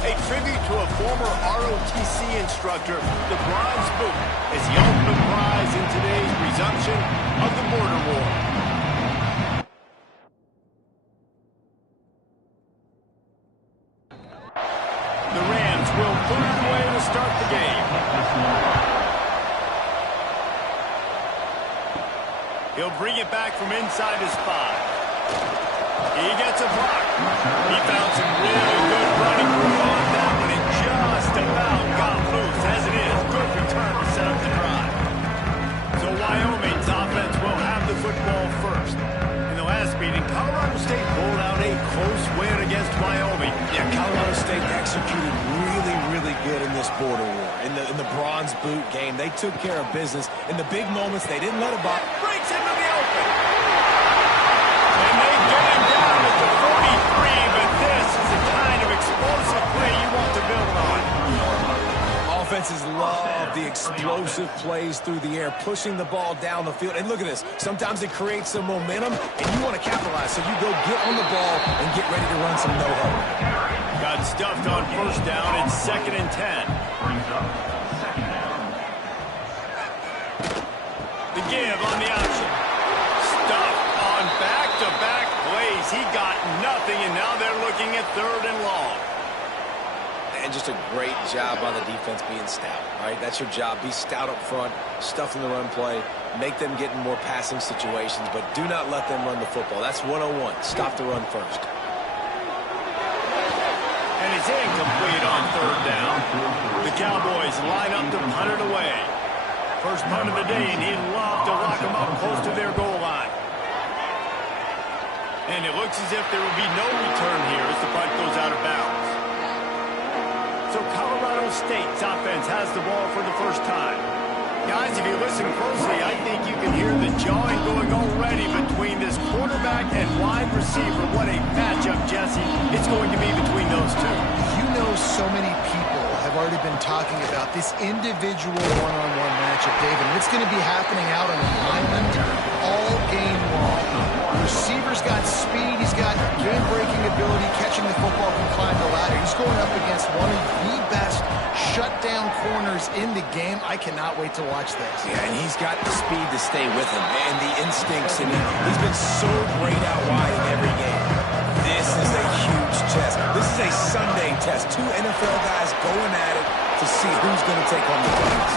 a tribute to a former ROTC instructor, the Bronze Boot, is the ultimate prize in today's resumption of the border war. The Rams will put it away to start the game. He'll bring it back from inside his 5. He gets a block. He found some really good running room on that one and just about got loose. As it is, good return to set up the drive. So Wyoming's offense will have the football first. In the last meeting, Colorado State pulled out a close win against Wyoming. Yeah, Colorado State executed really good in this border war. In the Bronze Boot game, they took care of business. In the big moments, they didn't let it bother. Breaks into the open. And they get him down at the 43, but this is the kind of explosive play you want to build on. Offenses love the explosive plays through the air, pushing the ball down the field. And look at this. Sometimes it creates some momentum, and you want to capitalize. So you go get on the ball and get ready to run some no-huddle. Got stuffed on first down. It's 2nd and 10. The give on the option. Stuffed on back-to-back plays. He got nothing, and now they're looking at 3rd and long. And just a great job on the defense being stout, right? That's your job. Be stout up front, stuff in the run play, make them get in more passing situations, but do not let them run the football. That's 101. Stop the run first. And it's incomplete on 3rd down. The Cowboys line up to punt it away. First punt of the day, and he'd love to lock them up close to their goal line. And it looks as if there will be no return here as the punt goes out of bounds. So Colorado State's offense has the ball for the first time. Guys, if you listen closely, I think you can hear the jawing going already between this quarterback and wide receiver. What a matchup, Jesse, it's going to be between those two. You know, so many people have already been talking about this individual one-on-one matchup, David. And it's going to be happening out on the island all game long. The receiver's got speed. He's got game-breaking ability, catching the football, can climb the ladder. He's going up against one of the best shutdown corners in the game. I cannot wait to watch this. Yeah, and he's got the speed to stay with him and the instincts, and he's been so great out wide in every game. This is a huge test. This is a Sunday test. 2 NFL guys going at it to see who's going to take on the points.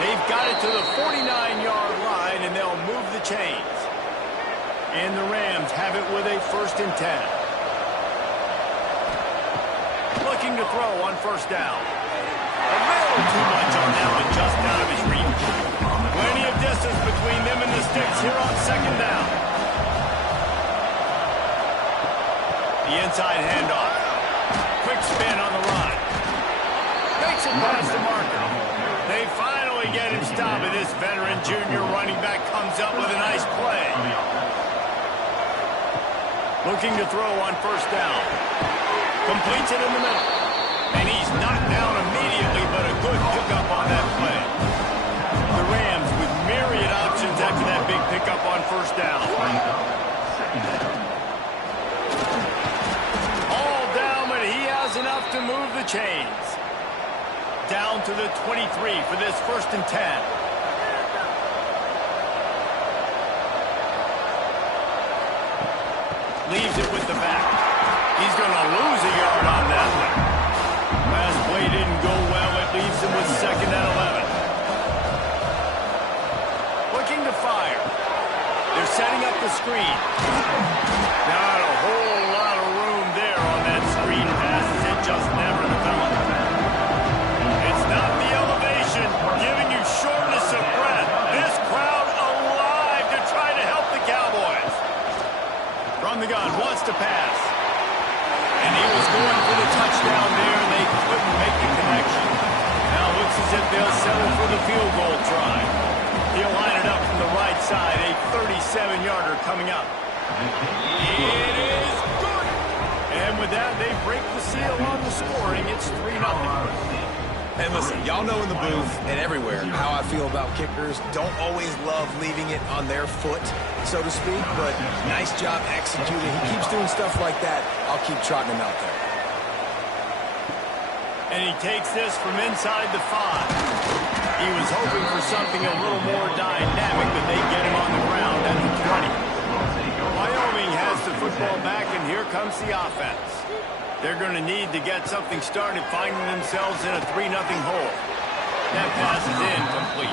They've got it to the 49-yard line, and they'll move the chains. And the Rams have it with a 1st and 10. Looking to throw on first down. A little too much on that one, just out of his reach. Plenty of distance between them and the sticks here on 2nd down. The inside handoff. Quick spin on the run. Makes it past the marker. They finally get him stopped, and this veteran junior running back comes up with a nice play. Looking to throw on first down. Completes it in the middle. And he's knocked down immediately, but a good pickup on that play. The Rams with myriad options after that big pickup on first down. All down, but he has enough to move the chains. Down to the 23 for this 1st and 10. Leaves it with the back. He's going to lose a yard on that one. Last play didn't go well. It leaves him with 2nd and 11. Looking to fire. They're setting up the screen. Not a whole lot of room there on that screen pass. It just never developed. It's not the elevation giving you shortness of breath. This crowd alive to try to help the Cowboys. From the gun, wants to pass. And he was going for the touchdown there, and they couldn't make the connection. Now it looks as if they'll settle for the field goal try. He'll line it up from the right side, a 37-yarder coming up. It is good. And with that, they break the seal on the scoring. It's 3-0. And listen, y'all know in the booth and everywhere how I feel about kickers. Don't always love leaving it on their foot, so to speak, but nice job executing. He keeps doing stuff like that. I'll keep trotting him out there. And he takes this from inside the 5. He was hoping for something a little more dynamic, but they get him on the ground at the 20. Wyoming has the football back, and here comes the offense. They're going to need to get something started, finding themselves in a 3-0 hole. That pass is incomplete.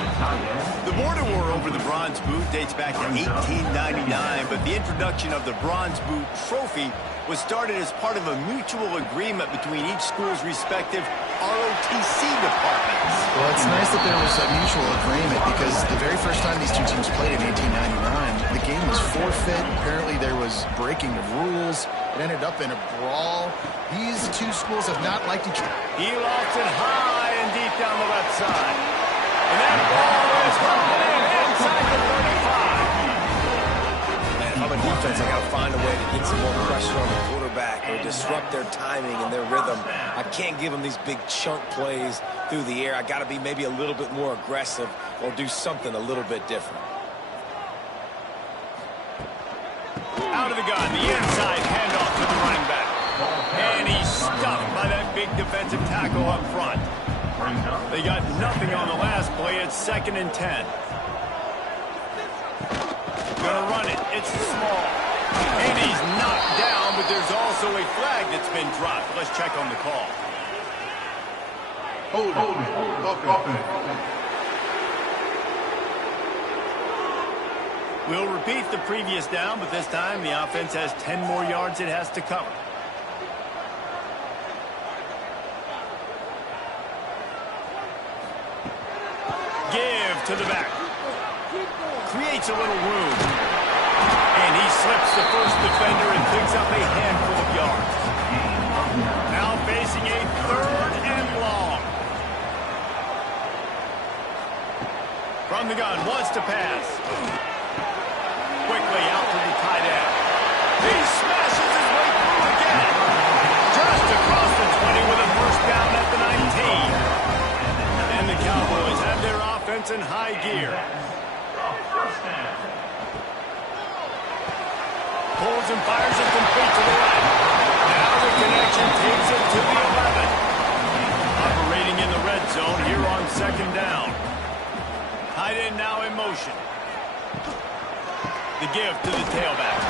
The border war over the Bronze Boot dates back to 1899, but the introduction of the Bronze Boot trophy was started as part of a mutual agreement between each school's respective ROTC departments. Well, it's nice that there was a mutual agreement because the very first time these two teams played in 1899, the game was forfeit. Apparently there was breaking of rules. It ended up in a brawl. These two schools have not liked each other. He lost it high and deep down the left side. And that ball is running inside the 35. Man, if I'm a defense, I got to find a way to get some more pressure on the quarterback or disrupt their timing and their rhythm. I can't give them these big chunk plays through the air. I got to be maybe a little bit more aggressive or do something a little bit different. Out of the gun, the inside handoff to the running back. And he's stuffed by that big defensive tackle up front. They got nothing on the last play. It's 2nd and 10. Gonna run it. It's small. And he's knocked down, but there's also a flag that's been dropped. Let's check on the call. Hold it. We'll repeat the previous down, but this time the offense has 10 more yards it has to cover. Give to the back. Creates a little room. And he slips the first defender and picks up a handful of yards. Now facing a 3rd and long. From the gun, wants to pass. Quickly out to the tight end. He smashes his way through again. Just across the 20 with a first down at the 19. And the Cowboys have their offense in high gear. Pulls and fires it complete to the right. Now the connection takes it to the 11. Operating in the red zone here on 2nd down. Tight end now in motion. The give to the tailback.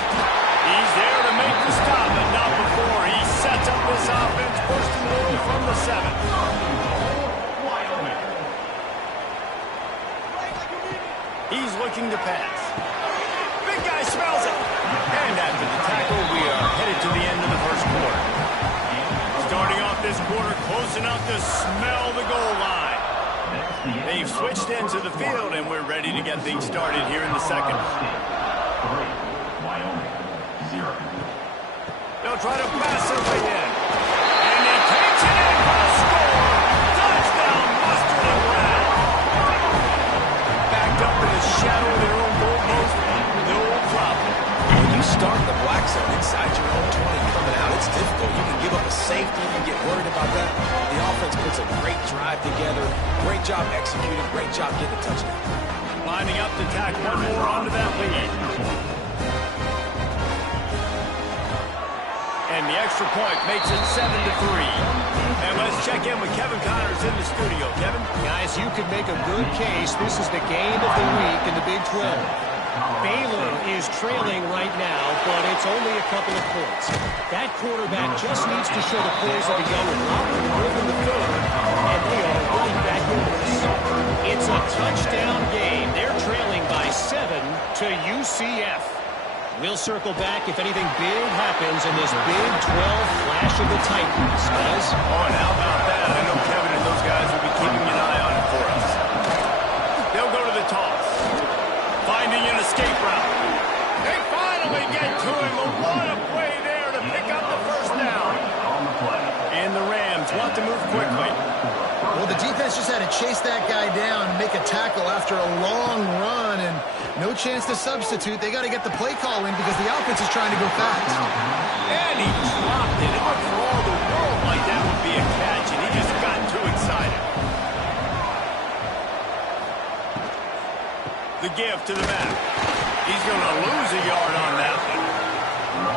He's there to make the stop, but not before. He sets up this offense first and goal from the 7. He's looking to pass. Big guy smells it. And after the tackle, we are headed to the end of the first quarter. Starting off this quarter close enough to smell the goal line. They've switched ends of the field, and we're ready to get things started here in the second. They'll try to pass their way in. And he takes it in for a score. Touchdown, Mustard and Brad. Backed up in the shadow of their own goalpost. No problem. When you start the black zone inside your own 20 coming out, it's difficult. You can give up a safety. You can get worried about that. The offense puts a great drive together. Great job executing. Great job getting a touchdown. Lining up to tack one more onto that lead. And the extra point makes it 7-3. And let's check in with Kevin Connors in the studio. Kevin? Guys, you could make a good case. This is the game of the week in the Big 12. Baylor is trailing right now, but it's only a couple of points. That quarterback just needs to show the poise of a young Robert Wood in the 3rd, and they are right back in this. It's a touchdown game. They're trailing by 7 to UCF. We'll circle back if anything big happens in this Big 12 flash of the Titans, guys. Oh, and how about that? I know Kevin and those guys will be keeping an eye on it for us. They'll go to the toss. Finding an escape route. They finally get to him. What a play there to pick up the first down. And the Rams want to move quickly. Well, the defense just had to chase that guy down and make a tackle after a long run, and no chance to substitute. They got to get the play call in because the offense is trying to go fast. And he dropped it. It looked for all the world like that would be a catch, and he just got too excited. The give to the back. He's going to lose a yard on that one.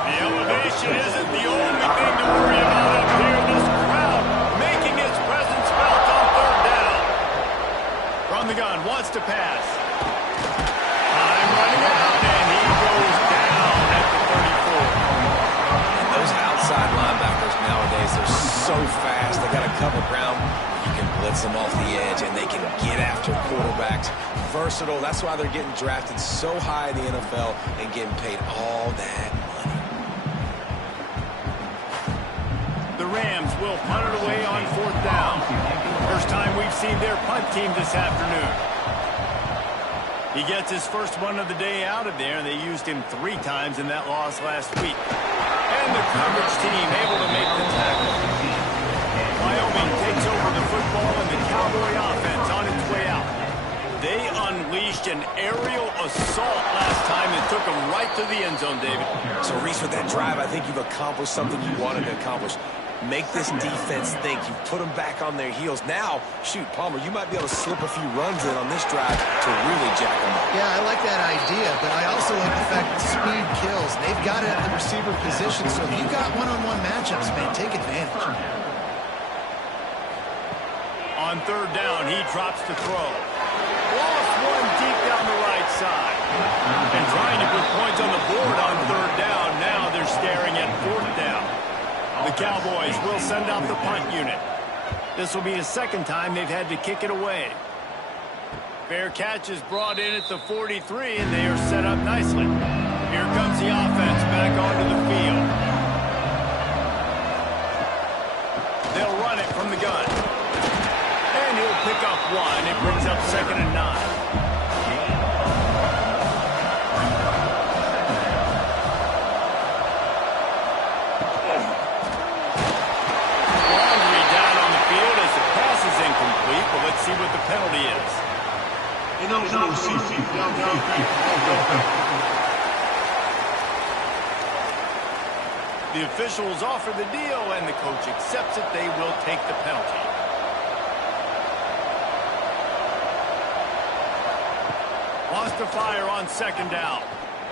The elevation isn't the only thing to worry about up here. This crowd making its the gun, wants to pass. Time running out, and he goes down at the 34. And those outside linebackers nowadays, they're so fast. They got to cover ground. You can blitz them off the edge, and they can get after quarterbacks. Versatile. That's why they're getting drafted so high in the NFL and getting paid all that money. The Rams will punt it away on 4th down. First time we've seen their punt team this afternoon. He gets his first one of the day out of there, and they used him 3 times in that loss last week. And the coverage team able to make the tackle. Wyoming takes over the football, and the Cowboy offense on its way out. They unleashed an aerial assault last time and took them right to the end zone, David. So, Reese, with that drive, I think you've accomplished something you wanted to accomplish. Make this defense think. You put them back on their heels. Now, shoot, Palmer, you might be able to slip a few runs in on this drive to really jack them up. Yeah, I like that idea, but I also like the fact that speed kills. They've got it at the receiver position, so if you've got one-on-one matchups, man, take advantage. On 3rd down, he drops to throw. Lost one deep down the right side. And trying to put points on the board on 3rd down. Now they're staring at 4th down. The Cowboys will send out the punt unit. This will be the 2nd time they've had to kick it away. Fair catch is brought in at the 43, and they are set up nicely. Here comes the offense back onto the field. They'll run it from the gun. And he'll pick up 1. It brings up 2nd and 9. But let's see what the penalty is. The officials offer the deal, and the coach accepts it. They will take the penalty. Wants to fire on 2nd down.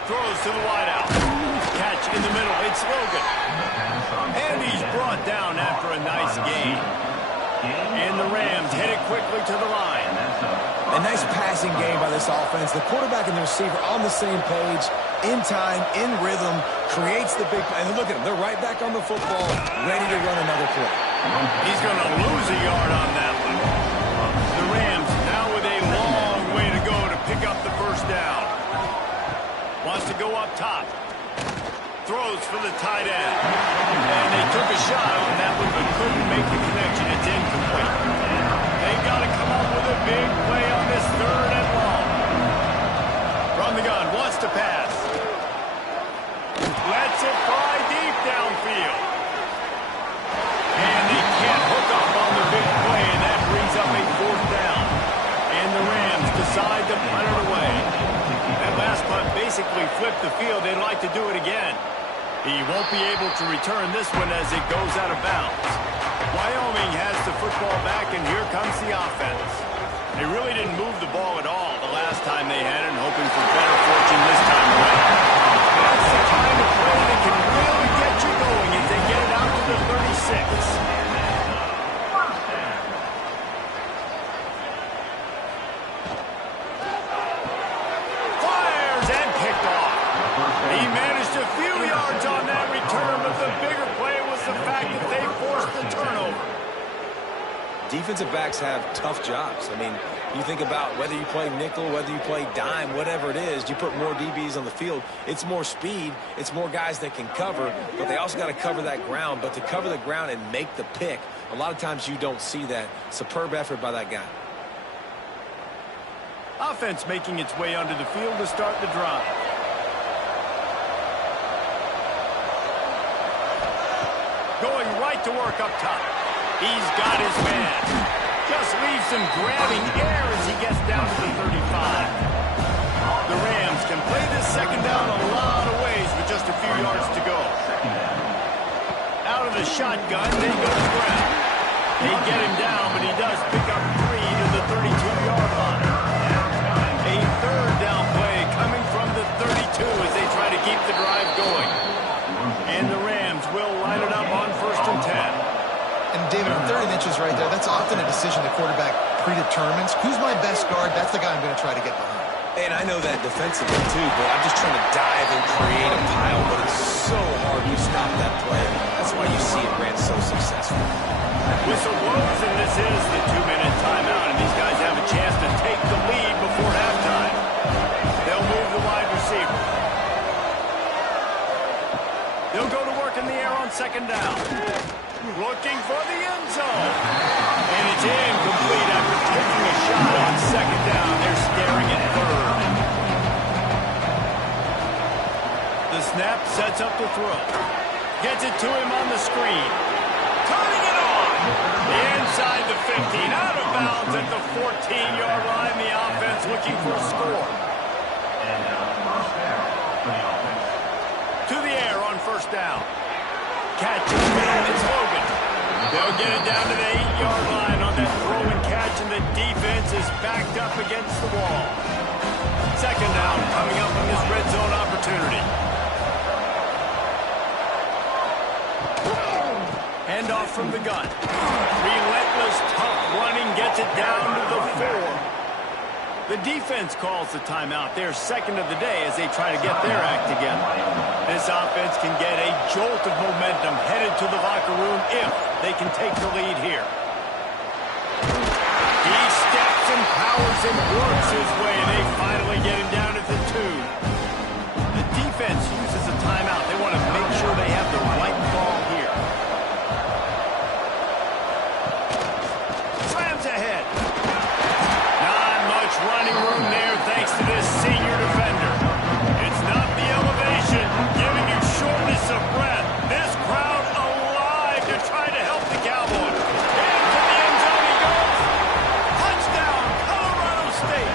Throws to the wideout. Catch in the middle. It's Logan. And he's brought down after a nice gain. And the Rams headed quickly to the line. A nice passing game by this offense. The quarterback and the receiver on the same page, in time, in rhythm, creates the big play. And look at them. They're right back on the football, ready to run another play. He's going to lose a yard on that one. The Rams now with a long way to go to pick up the 1st down. Wants to go up top. Throws for the tight end. And they took a shot on that one, but couldn't make the connection. It's incomplete. They've got to come up with a big play on this 3rd and long. From the gun, wants to pass. Lets it fly deep downfield. And they can't hook up on the big play, and that brings up a 4th down. And the Rams decide to punt it away. That last punt basically flipped the field. They'd like to do it again. He won't be able to return this one as it goes out of bounds. Wyoming has the football back, and here comes the offense. They really didn't move the ball at all the last time they had it, and hoping for better fortune this time around. That's the kind of play that can really get you going as they get it out to the 36. He managed a few yards on that return, but the bigger play was the fact that they forced the turnover. Defensive backs have tough jobs. I mean, you think about whether you play nickel, whether you play dime, whatever it is, you put more DBs on the field. It's more speed. It's more guys that can cover, but they also got to cover that ground. But to cover the ground and make the pick, a lot of times you don't see that. Superb effort by that guy. Offense making its way onto the field to start the drive. Going right to work up top. He's got his man. Just leaves him grabbing air as he gets down to the 35. The Rams can play this 2nd down a lot of ways with just a few yards to go. Out of the shotgun, they go to the ground. They get him down, but he does pick up 3 to the 32-yard line. A 3rd down play coming from the 32 as they try to keep the drive going. And the Rams will line it up on 1st and 10. And David, on 30 inches right there, that's often a decision the quarterback predetermines who's my best guard. That's the guy I'm going to try to get behind. And I know that defensively too, but I'm just trying to dive and create a pile, but it's so hard to stop that play. That's why you see it ran so successful. Whistle blows, and this is the 2-minute timeout, and these guys have a chance to take the lead before halftime. They'll move the wide receiver. They'll go to work in the air on second down. Looking for the end zone. And it's incomplete after taking a shot on second down. They're staring at third. The snap sets up the throw. Gets it to him on the screen. Turning it on. Inside the 15. Out of bounds at the 14-yard line. The offense looking for a score. To the air on first down. Catch is made. It's Logan. They'll get it down to the 8-yard line on that throw and catch, and the defense is backed up against the wall. Second down coming up on this red zone opportunity. Handoff from the gun. Relentless, tough running gets it down to the 4. The defense calls the timeout. They're second of the day as they try to get their act together. This offense can get a jolt of momentum headed to the locker room if they can take the lead here. He steps and powers and works his way. They finally get him down at the 2. The defense uses a timeout. They want to make sure they have the right ball here. Slams ahead. Not much running room there thanks to this senior defender. It's not the elevation giving you shortness of breath. This crowd alive to try to help the Cowboys. Into the end zone he goes. Touchdown, Colorado State.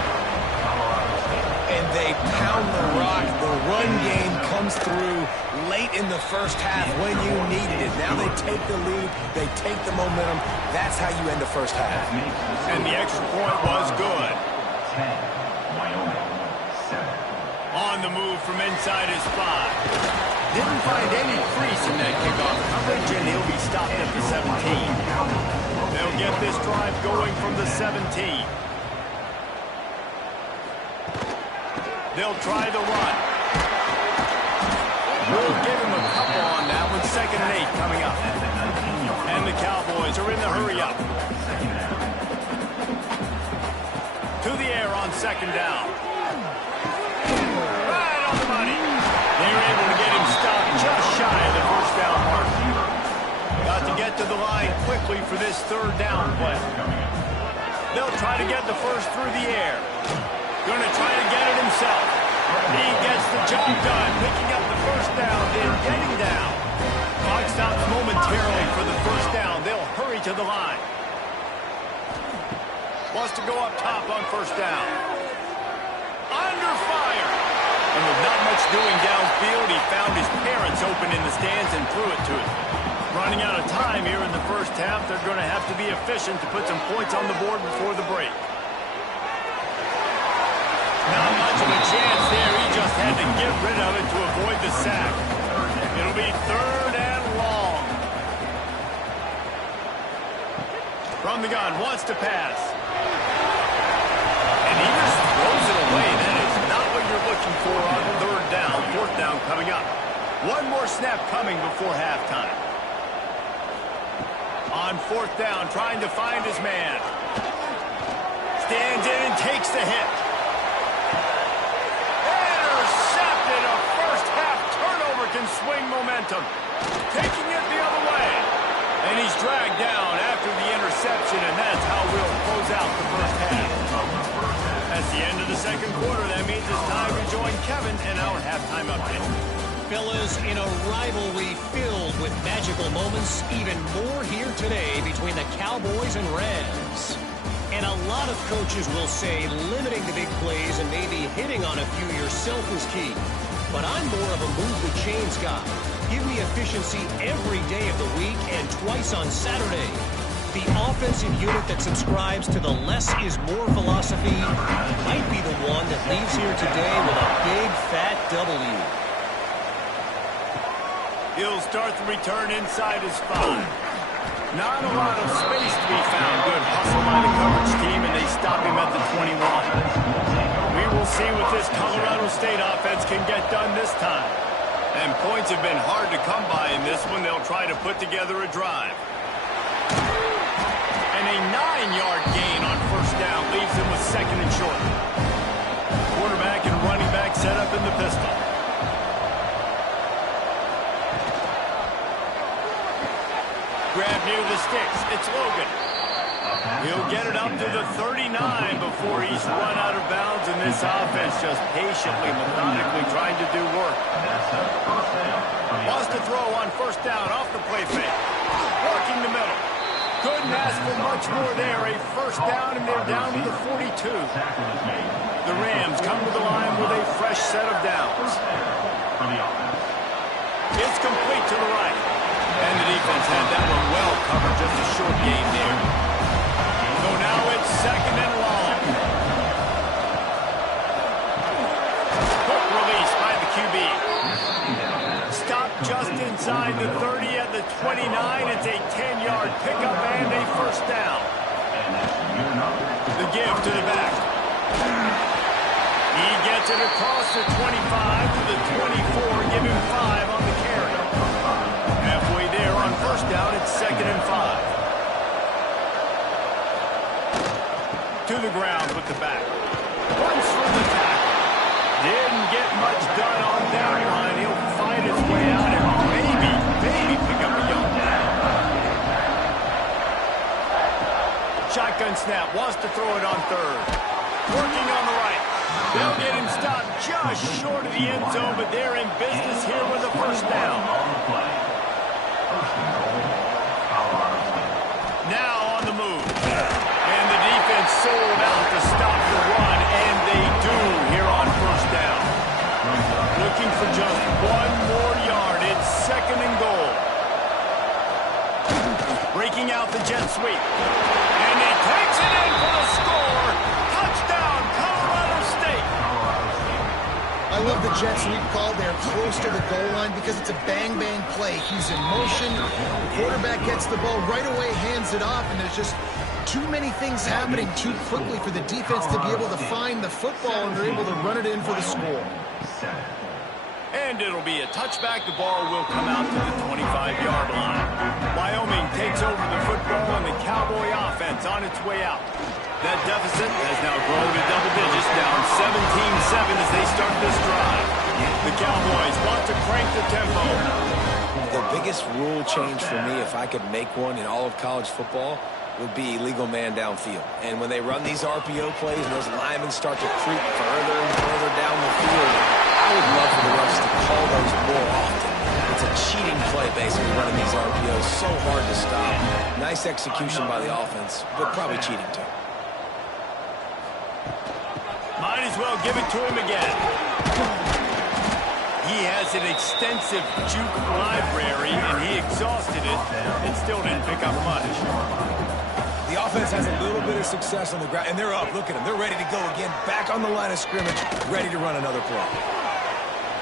And they pound the rock. The run game comes through late in the first half when you needed it. Now they take the lead. They take the momentum. That's how you end the first half. And the extra point was good. 10, Wyoming, 7. On the move from inside his 5. Didn't find any crease in that kickoff coverage, and he'll be stopped at the 17. They'll get this drive going from the 17. They'll try the run. We'll give him a couple on that one. 2nd and 8 coming up. And the Cowboys are in the hurry-up. To the air on 2nd down. Right on the money. They're able to get him stopped just shy of the first down mark. Got to get to the line quickly for this 3rd down play. They'll try to get the first through the air. Going to try to get it himself. He gets the job done, picking up the first down, then getting down. Clock stops momentarily for the first down. They'll hurry to the line. Wants to go up top on first down. Under fire. And with not much doing downfield, he found his parents open in the stands and threw it to him. Running out of time here in the first half, they're going to have to be efficient to put some points on the board before the break. Not much of a chance there. He just had to get rid of it to avoid the sack. It'll be 3rd and long. From the gun, wants to pass. And he just throws it away. That is not what you're looking for on 3rd down. 4th down coming up. One more snap coming before halftime. On 4th down, trying to find his man. Stands in and takes the hit. Intercepted. A first half turnover can swing momentum. Taking it the other way. And he's dragged down after the interception, and that's how we'll close out the first half. That's the end of the 2nd quarter. That means it's time to join Kevin and our halftime update. Fellas, in a rivalry filled with magical moments, even more here today between the Cowboys and Reds. And a lot of coaches will say limiting the big plays and maybe hitting on a few yourself is key. But I'm more of a move the chains guy. Give me efficiency every day of the week and twice on Saturday. The offensive unit that subscribes to the less is more philosophy might be the one that leaves here today with a big fat W. He'll start the return inside his 5. Not a lot of space to be found. Good hustle by the coverage team, and they stop him at the 21. We will see what this Colorado State offense can get done this time. And points have been hard to come by in this one. They'll try to put together a drive. And a 9-yard gain on first down leaves them with second and short. Quarterback and running back set up in the pistol. Grab near the sticks. It's Logan. He'll get it up to the 39 before he's run out of bounds, and this offense just patiently, methodically trying to do work. Wants to throw on first down off the play fake. Working the middle. Couldn't ask for much more there. A first down, and they're down to the 42. The Rams come to the line with a fresh set of downs. It's complete to the right. And the defense had that one well covered. Just a short gain there. So now it's second and long. Quick release by the QB. Stopped just inside the 30 at the 29. It's a 10-yard pickup and a first down. The give to the back. He gets it across the 25 to the 24. Give him 5 on the carry. Halfway there on first down, it's second and 5. To the ground with the back. Runs through the tackle. Didn't get much done on that line. He'll fight his way out and maybe pick up a young man. Shotgun snap. Wants to throw it on third. Working on the right. They'll get him stopped just short of the end zone, but they're in business here with a first down. Now on the move. And the defense sold out to stop the run, and they do here on first down. Looking for just one more yard. It's second and goal. Breaking out the jet sweep. And he takes it in for the score. Touchdown, Colorado State. I love the jet sweep call there close to the goal line because it's a bang-bang play. He's in motion. The quarterback gets the ball right away, hands it off, and there's just too many things happening too quickly for the defense to be able to find the football, and they're able to run it in for the score. And it'll be a touchback. The ball will come out to the 25-yard line. Wyoming takes over the football, and the Cowboy offense on its way out. That deficit has now grown to double digits, down 17-7 as they start this drive. The Cowboys want to crank the tempo. The biggest rule change for me, if I could make one in all of college football, would be illegal man downfield. And when they run these RPO plays and those linemen start to creep further and further down the field, I would love for the refs to call those more often. It's a cheating play, basically, running these RPOs. So hard to stop. Nice execution by the offense, but probably cheating too. Might as well give it to him again. He has an extensive juke library, and he exhausted it and still didn't pick up much. The offense has a little bit of success on the ground, and they're up. Look at them. They're ready to go again. Back on the line of scrimmage, ready to run another play.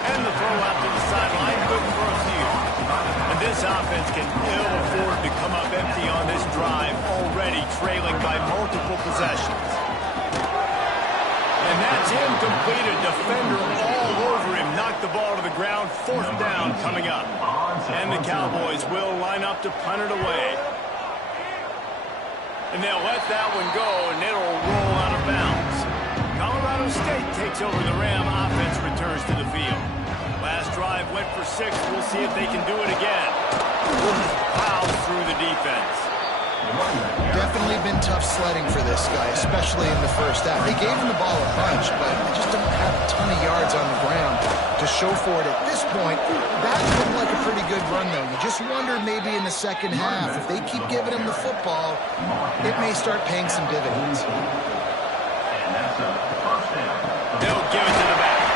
And the throw out to the sideline, good for a few. And this offense can ill afford to come up empty on this drive, already trailing by multiple possessions. And that's incomplete. A defender all over him. Knocked the ball to the ground. Fourth down coming up. And the Cowboys will line up to punt it away. And they'll let that one go, and it'll roll out of bounds. Colorado State takes over the Ram. Offense returns to the field. Last drive went for 6. We'll see if they can do it again. Plows through the defense. Definitely been tough sledding for this guy, especially in the first half. They gave him the ball a bunch, but they just don't have a ton of yards on the ground to show for it at this point. That looked like a pretty good run, though. You just wonder maybe in the second half, if they keep giving him the football, it may start paying some dividends. They'll give it to the back.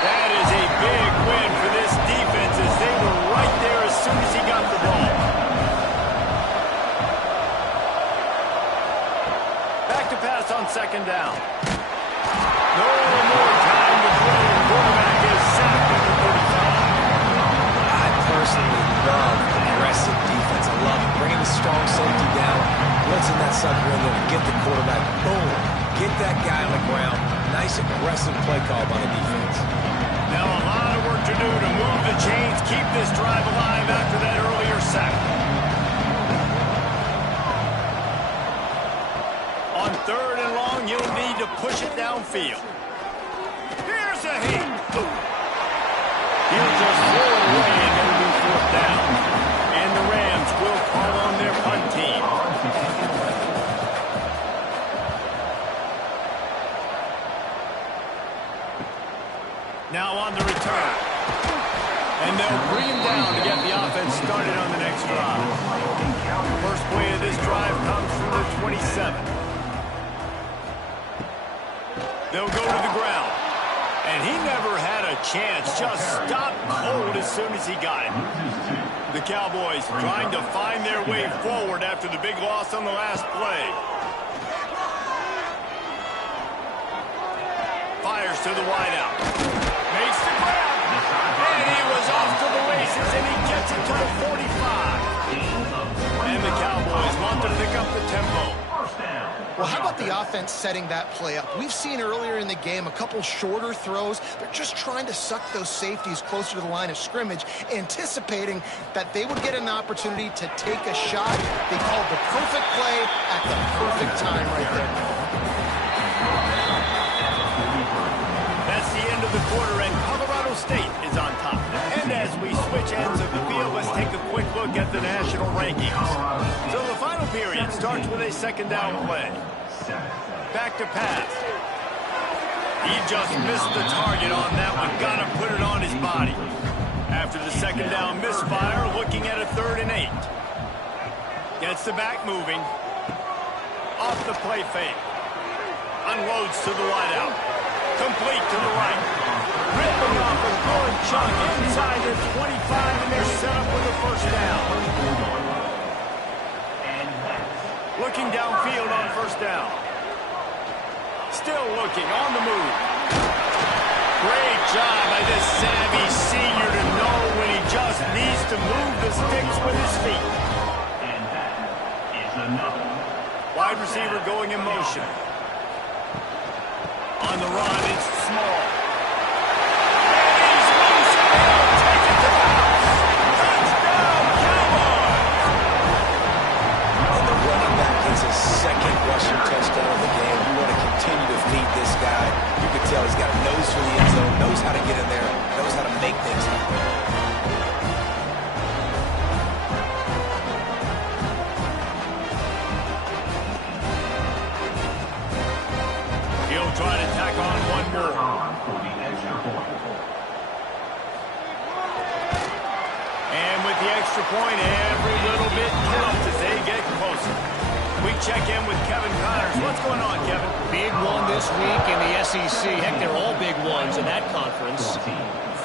That is a big win for this defense as they were right there as soon as he got the ball. Back to pass on second down. No more time to throw. The quarterback is sacked at the 35. I personally love aggressive defense. I love it. Bringing the strong keep this drive alive after that earlier sack. On 3rd and long, you'll need to push it downfield. Here's a hit. He'll just throw it away and it'll be 4th down. And the Rams will call on their punt team. Now on the return. And they'll bring him down to get the offense started on the next drive. First play of this drive comes from the 27. They'll go to the ground. And he never had a chance. Just stopped cold as soon as he got it. The Cowboys trying to find their way forward after the big loss on the last play. Fires to the wideout. Makes the grab. And he was off to the races, and he gets it to the 45. And the Cowboys want to pick up the tempo. Well, how about the offense setting that play up? We've seen earlier in the game a couple shorter throws. They're just trying to suck those safeties closer to the line of scrimmage, anticipating that they would get an opportunity to take a shot. They called the perfect play at the perfect time right there. That's the end of the quarter, and Colorado State is on top. And as we switch ends of the field, let's take a quick look at the national rankings. So the final period starts with a 2nd down play. Back to pass. He just missed the target on that one. Got to put it on his body. After the 2nd down misfire, looking at a 3rd and 8. Gets the back moving. Off the play fake. Unloads to the wideout. Complete to the right. Ripping off a good chunk inside the 25, and they're set up with a 1st down. Looking downfield on 1st down. Still looking on the move. Great job by this savvy senior to know when he just needs to move the sticks with his feet. And that is another. Wide receiver going in motion. On the run, it's Small. And he's loose, and he'll take it to the house. Touchdown, Cowboys! And the running back gets his 2nd rushing touchdown of the game. You want to continue to feed this guy. You can tell he's got a nose for the end zone, knows how to get in there, knows how to make things happen. He'll try to tack on one more. For the extra point. And with the extra point, every little bit counts as they get closer. We check in with Kevin Connors. What's going on, Kevin? Big one this week in the SEC. Heck, they're all big ones in that conference.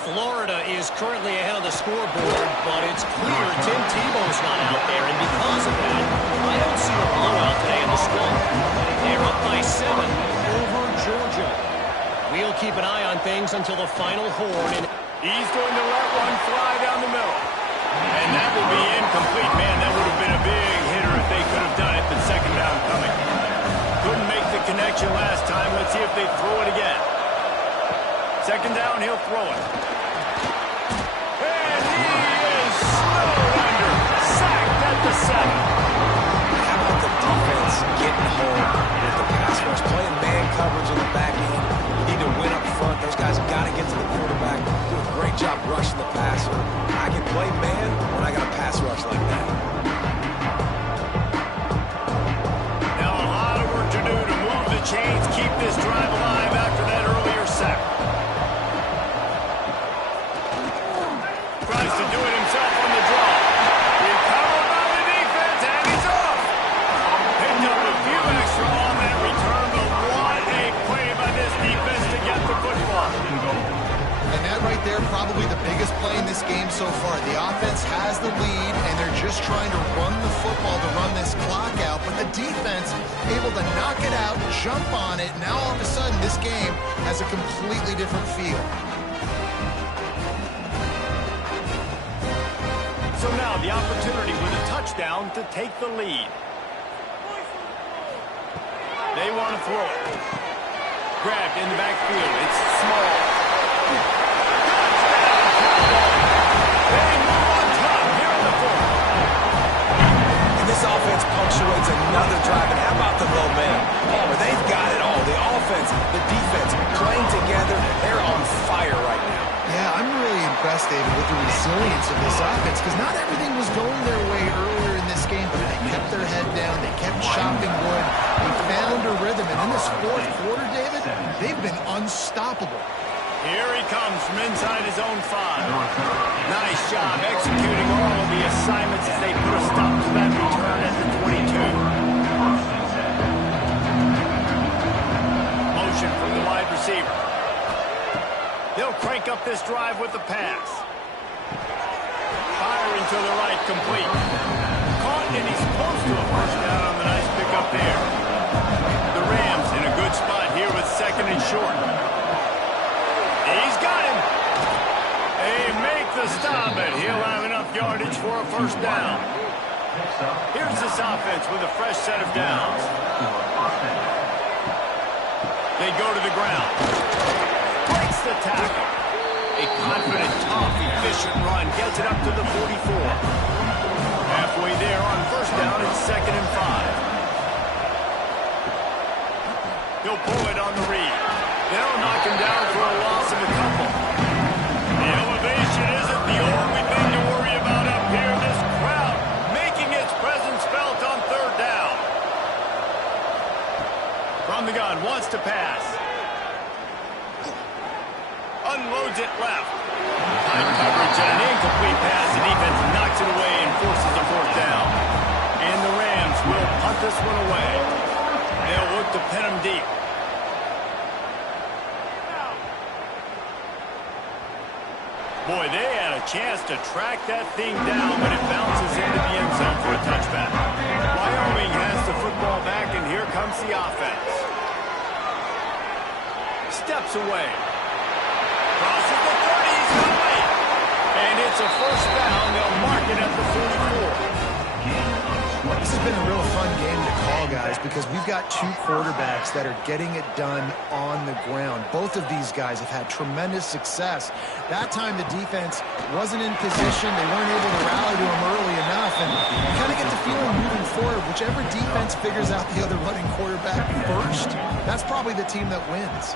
Florida is currently ahead of the scoreboard, but it's clear Tim Tebow's not out there, and because of that, I don't see a blowout today in the score. They're up by 7 over Georgia. We'll keep an eye on things until the final horn. And He's going to let one fly down the middle. And that will be incomplete. Man, that would have been a big hitter if they could have done it, but 2nd down coming. Couldn't make the connection last time. Let's see if they throw it again. 2nd down, he'll throw it. And he is snowed under. Sacked at the 7. How about the defense getting home with the pass rush? Playing man coverage in the back end. You need to win up front. Those guys got to get to the quarterback. Do a great job rushing the passer. I can play man when I got a pass rush like that. Now a lot of work to do to move the chains, keep this drive alive after that earlier sack. Tries to do it himself on the draw. Recovered by the defense, and he's off. Picked up a few extra on that return, but what a play by this defense to get the football. And that right there, probably the biggest play in this game so far. The offense has the lead, and they're just trying to run the football to run this clock out. But the defense able to knock it out, jump on it. Now all of a sudden, this game has a completely different feel. So now the opportunity with a touchdown to take the lead. They want to throw it. Grabbed in the backfield. It's Small. Touchdown, Cowboys. impressed, David, with the resilience of this offense, because not everything was going their way earlier in this game, but they kept their head down. They kept chopping wood. They found a rhythm. And in this fourth quarter, David, they've been unstoppable. Here he comes from inside his own 5. Nice job executing all of the assignments as they put a stop to that return at the 22. Motion from the wide receiver. They'll crank up this drive with the pass. Firing to the right, complete. Caught, and he's close to a first down on the nice pickup there. The Rams in a good spot here with 2nd and short. He's got him. They make the stop, and he'll have enough yardage for a first down. Here's this offense with a fresh set of downs. They go to the ground. Breaks the tackle. A confident, tough, efficient run gets it up to the 44. Halfway there on first down, it's 2nd and 5. He'll pull it on the read. They'll knock him down for a loss of a couple. The elevation isn't the only thing to worry about up here. This crowd making its presence felt on 3rd down. From the gun, wants to pass. Unloads it left. Tight coverage and an incomplete pass. The defense knocks it away and forces a 4th down. And the Rams will punt this one away. They'll look to pin him deep. Boy, they had a chance to track that thing down, but it bounces into the end zone for a touchback. Wyoming has the football back, and here comes the offense. Steps away. Crosses the 30, he's going. And it's a first down. They'll mark it at the 44. This has been a real fun game to call, guys, because we've got 2 quarterbacks that are getting it done on the ground. Both of these guys have had tremendous success. That time the defense wasn't in position. They weren't able to rally to him early enough. And you kind of get the feeling moving forward, whichever defense figures out the other running quarterback first, that's probably the team that wins.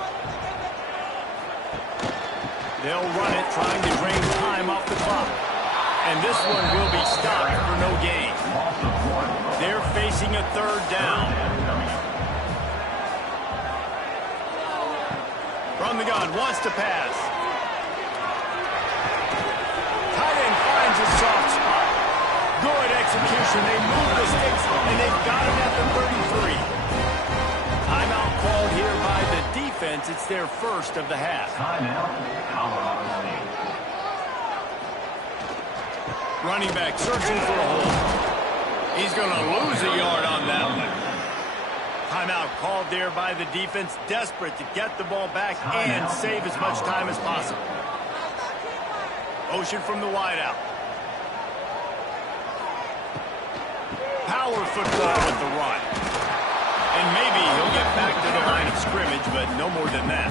They'll run it, trying to drain time off the clock. And this one will be stopped for no gain. They're facing a 3rd down. From the gun, wants to pass. Tight end finds a soft spot. Good execution. They move the sticks, and they've got it at the 33. Timeout called here by the defense. It's their first of the half. Timeout, Colorado State. Running back searching for a hole. He's going to lose a yard on that one. Timeout called there by the defense, desperate to get the ball back and save as much time as possible. Motion from the wideout. Power football with the run. And maybe he'll get back to the line of scrimmage, but no more than that.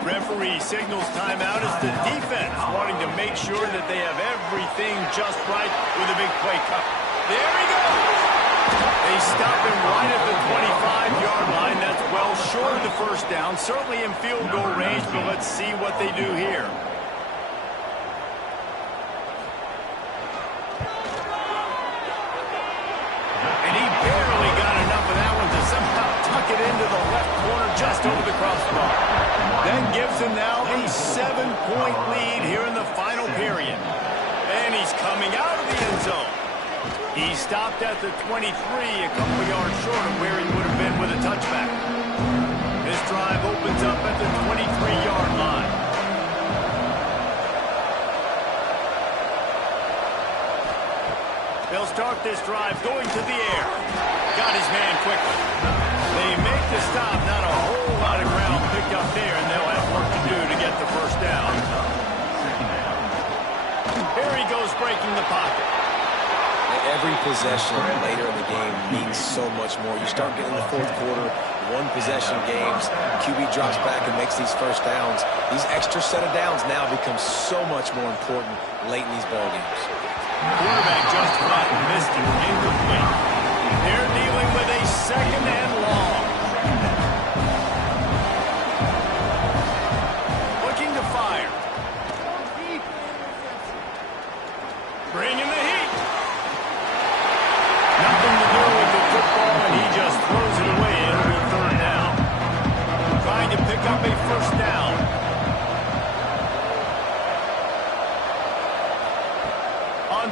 Referee signals timeout as the defense wanting to make sure that they have everything just right with a big play cut. There he goes. They stop him right at the 25-yard line. That's well short of the first down, certainly in field goal range, but let's see what they do here. And he barely got enough of that one to somehow tuck it into the left corner just over the crossbar. That gives him now a 7-point lead here in the final period. And he's coming out of the end zone. He stopped at the 23, a couple yards short of where he would have been with a touchback. This drive opens up at the 23-yard line. They'll start this drive going to the air. Got his man quickly. They make the stop, not a whole lot of ground picked up there, and they'll have work to do to get the first down. Here he goes breaking the pocket. Every possession later in the game means so much more. You start getting the 4th quarter, 1-possession games, QB drops back and makes these first downs. These extra set of downs now become so much more important late in these ball games. Quarterback just caught and missed it. Incomplete. They're dealing with a 2nd and long. Looking to fire.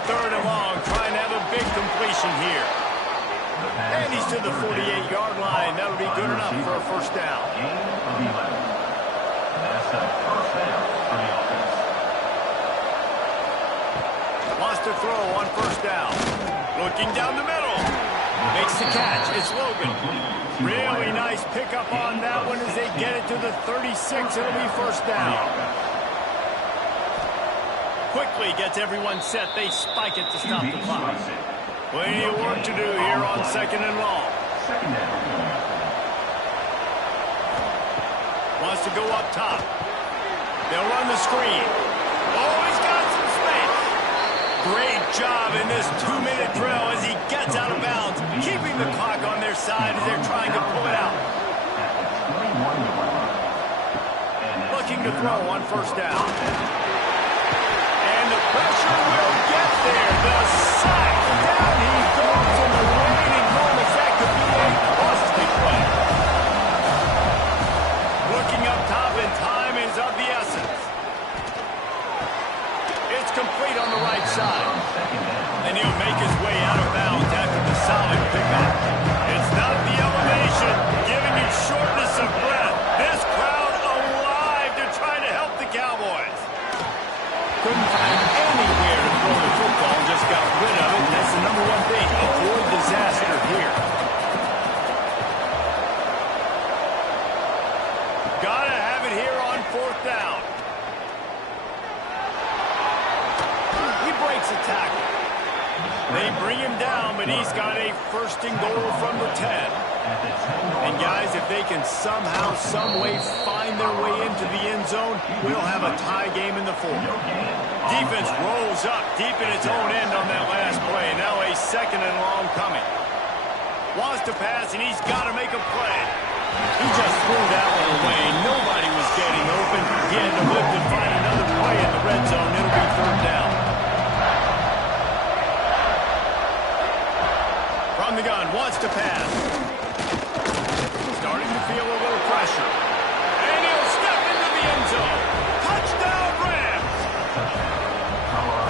3rd and long, trying to have a big completion here. And he's to the 48-yard line. That'll be good enough for a first down. Gain of 11. That's a first down for the offense. Wants to throw on first down. Looking down the middle. Makes the catch. It's Logan. Really nice pickup on that one as they get it to the 36. It'll be first down. Quickly gets everyone set. They spike it to stop the clock. Plenty of work to do here on 2nd and long. Second down. Wants to go up top. They'll run the screen. Oh, he's got some space. Great job in this 2-minute drill as he gets out of bounds, keeping the clock on their side as they're trying to pull it out. Looking to throw on first down. And the pressure will get there. The sack. Down he goes in the waning moments. That could be a costly play. Looking up top, and time is of the essence. It's complete on the right side. And he'll make his way out of bounds after the solid pickup. It's not the elevation, giving you shortness of breath. This crowd alive to try to help the Cowboys. Couldn't find anywhere to throw the football, just got rid of it. That's the number one thing. Avoid disaster here. Gotta have it here on 4th down. He breaks a tackle. They bring him down, but he's got a 1st and goal from the 10. And guys, if they can somehow, some way find their way into the end zone, we'll have a tie game in the 4th. Defense rolls up deep in its own end on that last play. Now a 2nd and long coming. Wants to pass, and he's got to make a play. He just threw that one away. Nobody was getting open. He had to look to find another play in the red zone. It'll be 3rd down. From the gun, wants to pass. Starting to feel a little pressure. And he'll step into the end zone. Touchdown, Rams!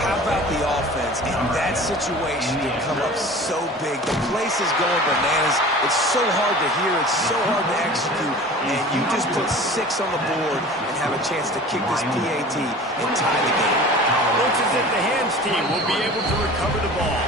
How about the offense in that situation to come up so big? The place is going bananas. It's so hard to hear. It's so hard to execute. And you just put 6 on the board and have a chance to kick this PAT and tie the game. Looks as if the hands team will be able to recover the ball.